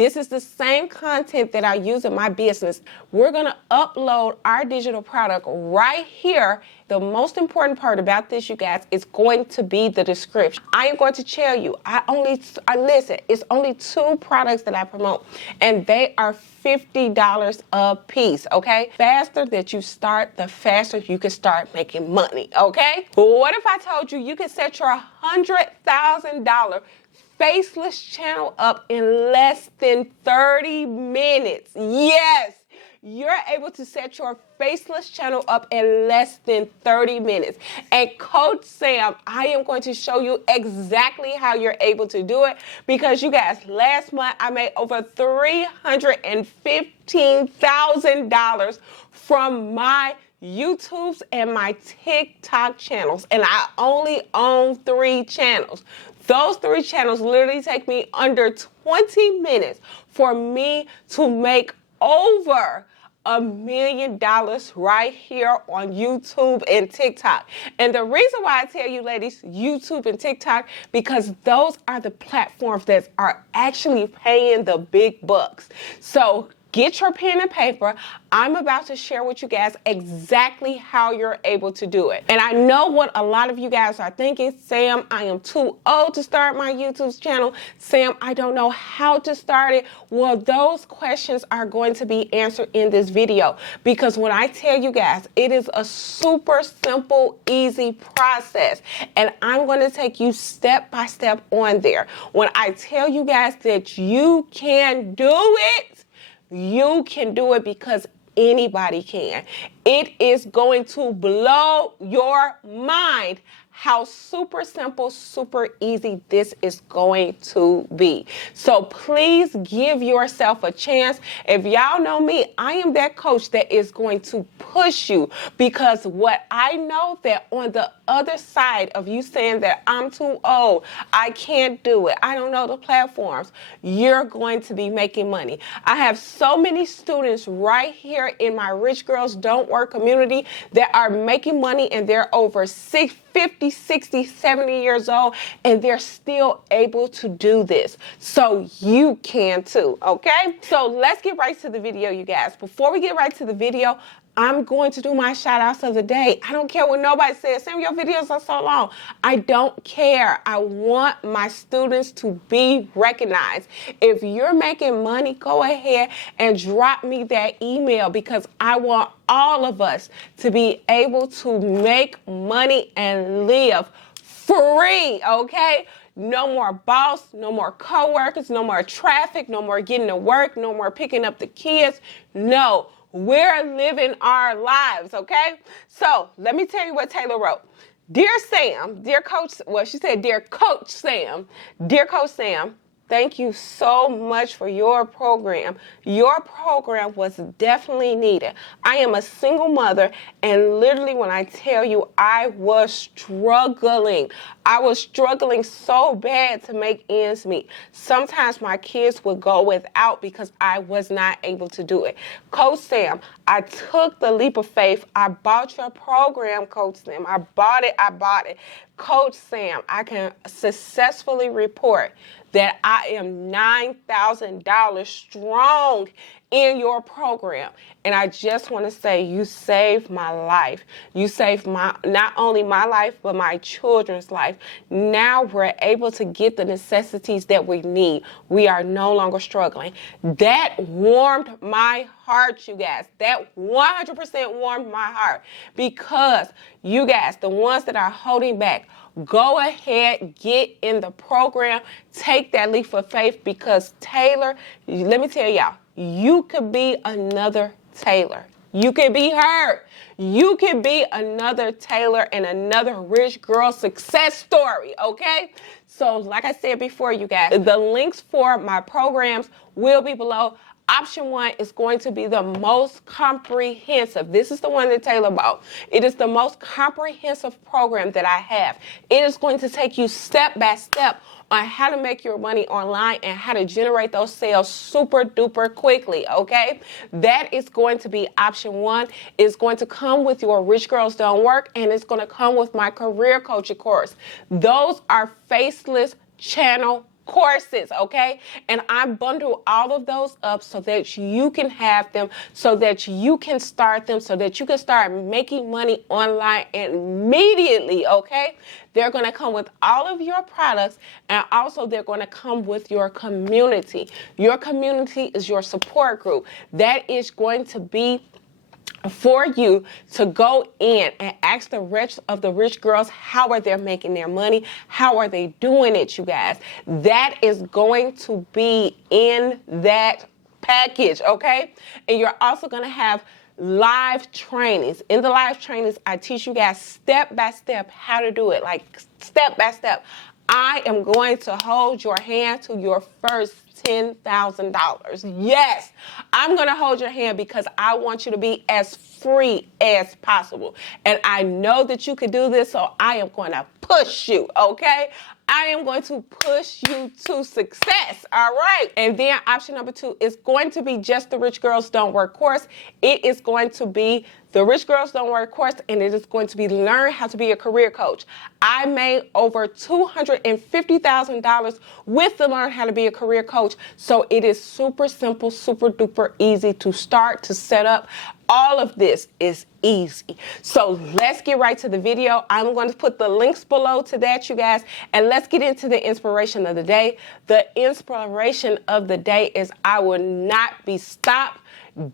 This is the same content that I use in my business. We're going to upload our digital product right here. The most important part about this, you guys, is going to be the description. I am going to tell you, listen, it's only 2 products that I promote, and they are $50 a piece, okay? Faster that you start, the faster you can start making money, okay? What if I told you you can set your $100,000 Faceless channel up in less than 30 minutes? Yes! You're able to set your Faceless channel up in less than 30 minutes. And Coach Sam, I am going to show you exactly how you're able to do it, because you guys, last month I made over $315,000 from my YouTubes and my TikTok channels, and I only own 3 channels. Those 3 channels literally take me under 20 minutes for me to make over $1 million right here on YouTube and TikTok. And the reason why I tell you, ladies, YouTube and TikTok, because those are the platforms that are actually paying the big bucks. So get your pen and paper. I'm about to share with you guys exactly how you're able to do it. And I know what a lot of you guys are thinking. Sam, I am too old to start my YouTube channel. Sam, I don't know how to start it. Well, those questions are going to be answered in this video, because when I tell you guys, it is a super simple, easy process. And I'm going to take you step by step on there. When I tell you guys that you can do it, you can do it, because anybody can. It is going to blow your mind how super simple, super easy this is going to be. So please give yourself a chance. If y'all know me, I am that coach that is going to push you, because what I know that on the other side of you saying that I'm too old, I can't do it, I don't know the platforms, you're going to be making money. I have so many students right here in my Rich Girls Don't Work community that are making money, and they're over 50, 60, 70 years old, and they're still able to do this. So you can too, okay? So let's get right to the video, you guys. Before we get right to the video, I'm going to do my shout outs of the day. I don't care what nobody says. Sam, your videos are so long. I don't care. I want my students to be recognized. If you're making money, go ahead and drop me that email, because I want all of us to be able to make money and live free, okay? No more boss, no more coworkers, no more traffic, no more getting to work, no more picking up the kids. No. We're living our lives, okay? So let me tell you what Taylor wrote. Dear Sam, dear Coach, well, she said, dear Coach Sam, dear Coach Sam, thank you so much for your program. Your program was definitely needed. I am a single mother, and literally when I tell you, I was struggling. I was struggling so bad to make ends meet. Sometimes my kids would go without because I was not able to do it. Coach Sam, I took the leap of faith. I bought your program, Coach Sam. I bought it. Coach Sam, I can successfully report that I am $9,000 strong in your program. And I just want to say, you saved my life. You saved not only my life, but my children's life. Now we're able to get the necessities that we need. We are no longer struggling. That warmed my heart, you guys. That 100% warmed my heart, because you guys, the ones that are holding back, go ahead, get in the program, take that leap of faith, because Taylor, let me tell y'all, you could be another Taylor. You can be her. You can be another Taylor and another rich girl success story, okay? So like I said before, you guys, the links for my programs will be below. Option 1 is going to be the most comprehensive. This is the one that Taylor bought. It is the most comprehensive program that I have. It is going to take you step by step on how to make your money online and how to generate those sales super duper quickly, okay? That is going to be option 1. It's going to come with your Rich Girls Don't Work, and it's going to come with my career coaching course. Those are Faceless channel courses, okay? And I bundle all of those up so that you can have them, so that you can start them, so that you can start making money online immediately, okay? They're going to come with all of your products, and also they're going to come with your community. Your community is your support group. That is going to be for you to go in and ask the rest of the rich girls, how are they making their money? How are they doing it, you guys? That is going to be in that package, okay? And you're also going to have live trainings. In the live trainings, I teach you guys step by step how to do it, like step by step. I am going to hold your hand to your first $10,000. Yes, I'm going to hold your hand because I want you to be as free as possible. And I know that you can do this, so I am going to push you, okay? I am going to push you to success, all right? And then option number 2 is going to be just the Rich Girls Don't Work course. It is going to be the Rich Girls Don't Work course, and it is going to be learn how to be a career coach. I made over $250,000 with the Learn How to Be a Career Coach, so it is super simple, super duper easy to start, to set up. All of this is easy. So let's get right to the video. I'm going to put the links below to that, you guys, and let's get into the inspiration of the day. The inspiration of the day is I will not be stopped,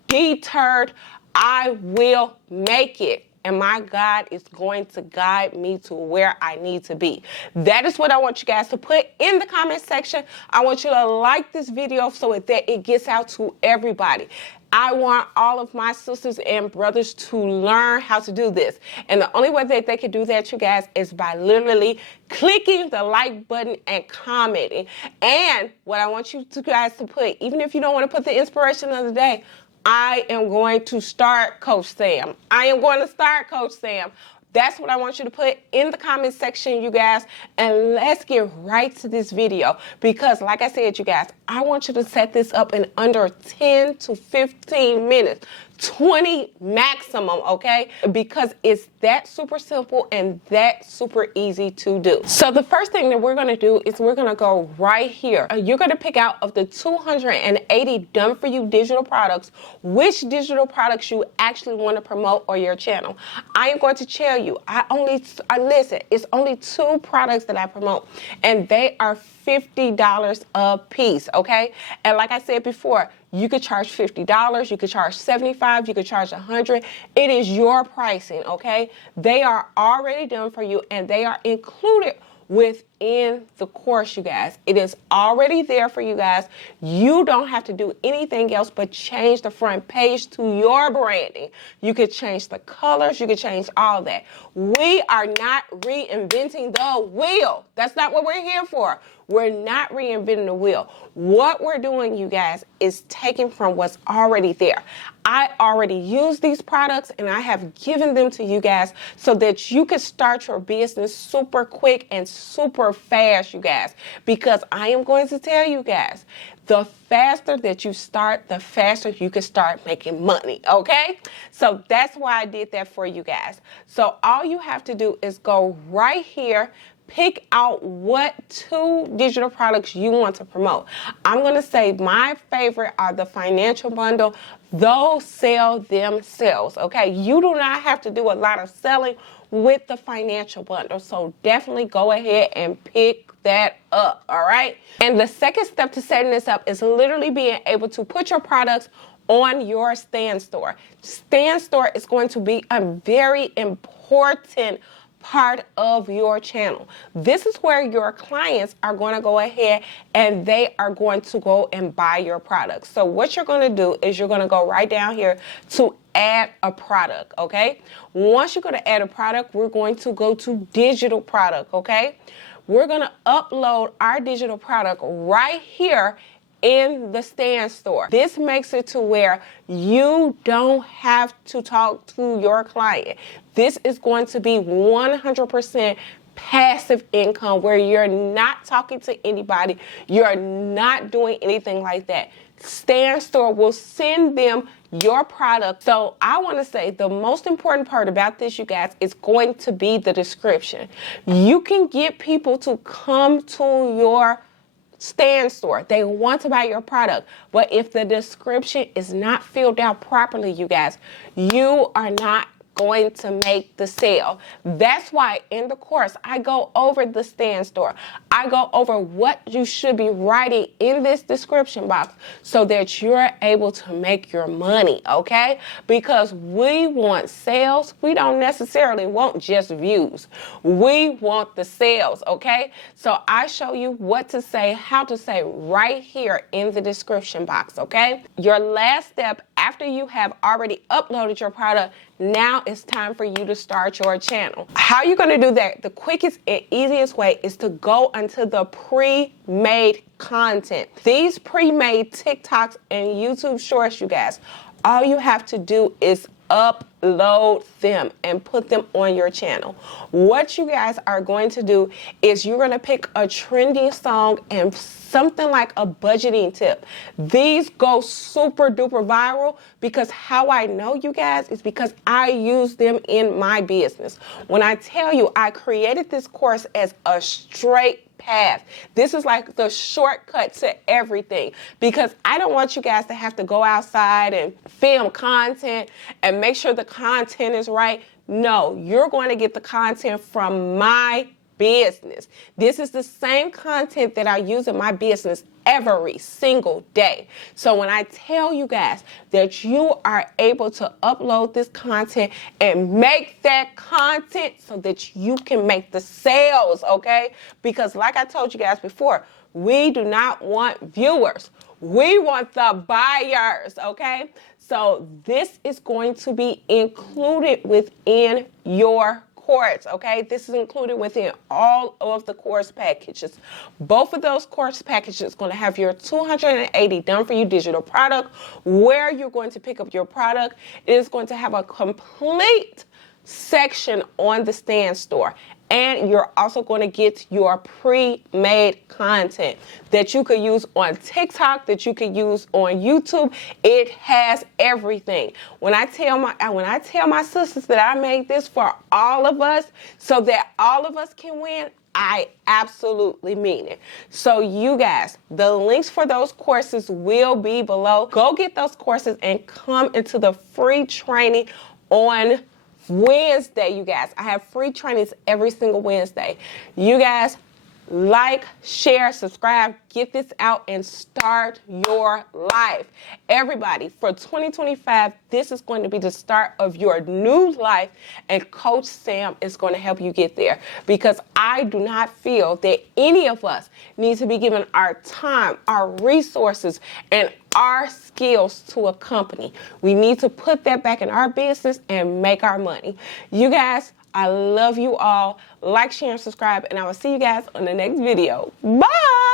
deterred. I will make it. And my God is going to guide me to where I need to be. That is what I want you guys to put in the comment section. I want you to like this video so that it gets out to everybody. I want all of my sisters and brothers to learn how to do this. And the only way that they can do that, you guys, is by literally clicking the like button and commenting. And what I want you guys to put, even if you don't want to put the inspiration of the day, I am going to start Coach Sam. I am going to start Coach Sam. That's what I want you to put in the comment section, you guys. And let's get right to this video. Because like I said, you guys, I want you to set this up in under 10 to 15 minutes. 20 maximum, okay? Because it's that super simple and that super easy to do. So the first thing that we're gonna do is we're gonna go right here. You're gonna pick out of the 280 done for you digital products, which digital products you actually wanna promote on your channel. I am going to tell you, listen, it's only 2 products that I promote, and they are $50 a piece, okay? And like I said before, you could charge $50, you could charge $75, you could charge $100. It is your pricing, okay? They are already done for you, and they are included within the course, you guys. It is already there for you guys. You don't have to do anything else but change the front page to your branding. You could change the colors, you could change all that. We are not reinventing the wheel. That's not what we're here for. We're not reinventing the wheel. What we're doing, you guys, is taking from what's already there. I already use these products, and I have given them to you guys so that you can start your business super quick and super fast, you guys. Because I am going to tell you guys, the faster that you start, the faster you can start making money, okay? So that's why I did that for you guys. So all you have to do is go right here, pick out what 2 digital products you want to promote. I'm going to say my favorite are the financial bundle. Those sell themselves, okay? You do not have to do a lot of selling with the financial bundle. So definitely go ahead and pick that up, all right? And the second step to setting this up is literally being able to put your products on your Stand Store. Stand Store is going to be a very important part of your channel. This is where your clients are going to go ahead and they are going to go and buy your products. So what you're going to do is you're going to go right down here to add a product, okay? Once you're going to add a product, we're going to go to digital product, okay? We're going to upload our digital product right here in the Stand Store. This makes it to where you don't have to talk to your client. This is going to be 100% passive income where you're not talking to anybody. You're not doing anything like that. Stand Store will send them your product. So I want to say the most important part about this, you guys, is going to be the description. You can get people to come to your stand store. They want to buy your product. But if the description is not filled out properly, you guys, you are not going to make the sale. That's why in the course, I go over the stand store. I go over what you should be writing in this description box so that you're able to make your money, okay? Because we want sales. We don't necessarily want just views. We want the sales, okay? So I show you what to say, how to say right here in the description box, okay? Your last step after you have already uploaded your product, now it's time for you to start your channel. How you're going to do that, the quickest and easiest way is to go into the pre-made content. These pre-made TikToks and YouTube shorts, you guys, all you have to do is upload them and put them on your channel. What you guys are going to do is you're going to pick a trendy song and something like a budgeting tip. These go super duper viral because how I know, you guys, is because I use them in my business. When I tell you I created this course as a straight path. This is like the shortcut to everything because I don't want you guys to have to go outside and film content and make sure the content is right. No, you're going to get the content from my business. This is the same content that I use in my business every single day. So when I tell you guys that you are able to upload this content and make that content so that you can make the sales, okay? Because like I told you guys before, we do not want viewers. We want the buyers, okay? So this is going to be included within your course, okay? This is included within all of the course packages. Both of those course packages are going to have your 280 done for you digital product, where you're going to pick up your product. It is going to have a complete section on the stand store. And you're also going to get your pre-made content that you could use on TikTok, that you could use on YouTube. It has everything. When I tell my sisters that I made this for all of us so that all of us can win, I absolutely mean it. So you guys, the links for those courses will be below. Go get those courses and come into the free training on Wednesday, you guys. I have free trainings every single Wednesday. You guys, like, share, subscribe, get this out and start your life. Everybody, for 2025, this is going to be the start of your new life, and Coach Sam is going to help you get there because I do not feel that any of us need to be given our time, our resources, and our skills to a company. We need to put that back in our business and make our money. You guys, I love you all. Like, share, and subscribe, and I will see you guys on the next video. Bye!